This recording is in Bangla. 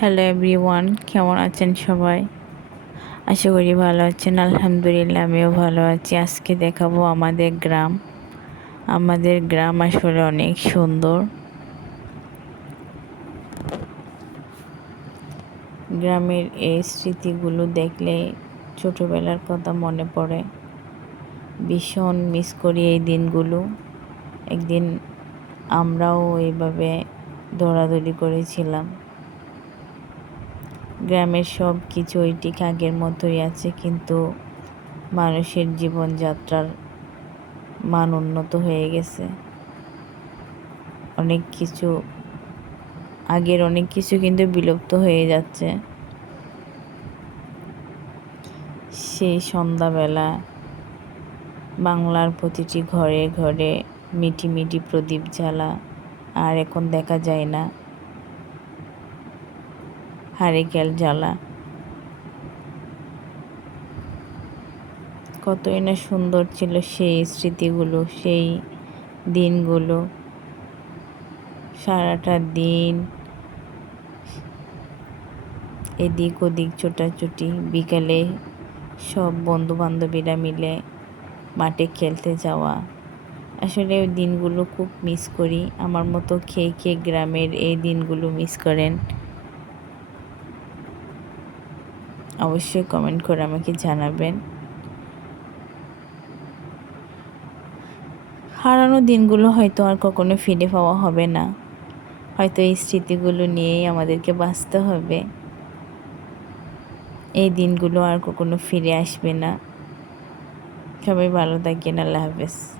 হ্যালো এভরিওয়ান কেমন আছেন সবাই? আশা করি ভালো আছেন, আলহামদুলিল্লাহ আমিও ভালো আছি। আজকে দেখাবো আমাদের গ্রাম। আমাদের গ্রাম আসলে অনেক সুন্দর। গ্রামের এই স্মৃতিগুলো দেখলে ছোটোবেলার কথা মনে পড়ে। ভীষণ মিস করি এই দিনগুলো। একদিন আমরাও এইভাবে দৌড়াদৌড়ি করেছিলাম। গ্রামের সব কিছুই ঠিক আগের মতোই আছে, কিন্তু মানুষের জীবনযাত্রার মান উন্নত হয়ে গেছে। অনেক কিছু, আগের অনেক কিছু কিন্তু বিলুপ্ত হয়ে যাচ্ছে। সেই সন্ধ্যাবেলা বাংলার প্রতিটি ঘরে ঘরে মিটি মিটি প্রদীপ জ্বালা, আর এখন দেখা যায় না। হারিকেল জ্বালা। কতই না সুন্দর ছিল সেই স্মৃতিগুলো, সেই দিনগুলো। সারাটা দিন এদিক ওদিক ছোটাছুটি, বিকালে সব বন্ধু বান্ধবীরা মিলে মাঠে খেলতে যাওয়া। আসলে ওই দিনগুলো খুব মিস করি। আমার মতো খেয়ে খেয়ে গ্রামের এই দিনগুলো মিস করেন। অবশ্যই কমেন্ট করে আমাকে জানাবেন। হারানো দিনগুলো হয়তো আর কখনো ফিরে পাওয়া হবে না। হয়তো এই স্মৃতিগুলো নিয়েই আমাদেরকে বাঁচতে হবে। এই দিনগুলো আর কখনো ফিরে আসবে না। সবাই ভালো থাকেন, আল্লাহ হাফেজ।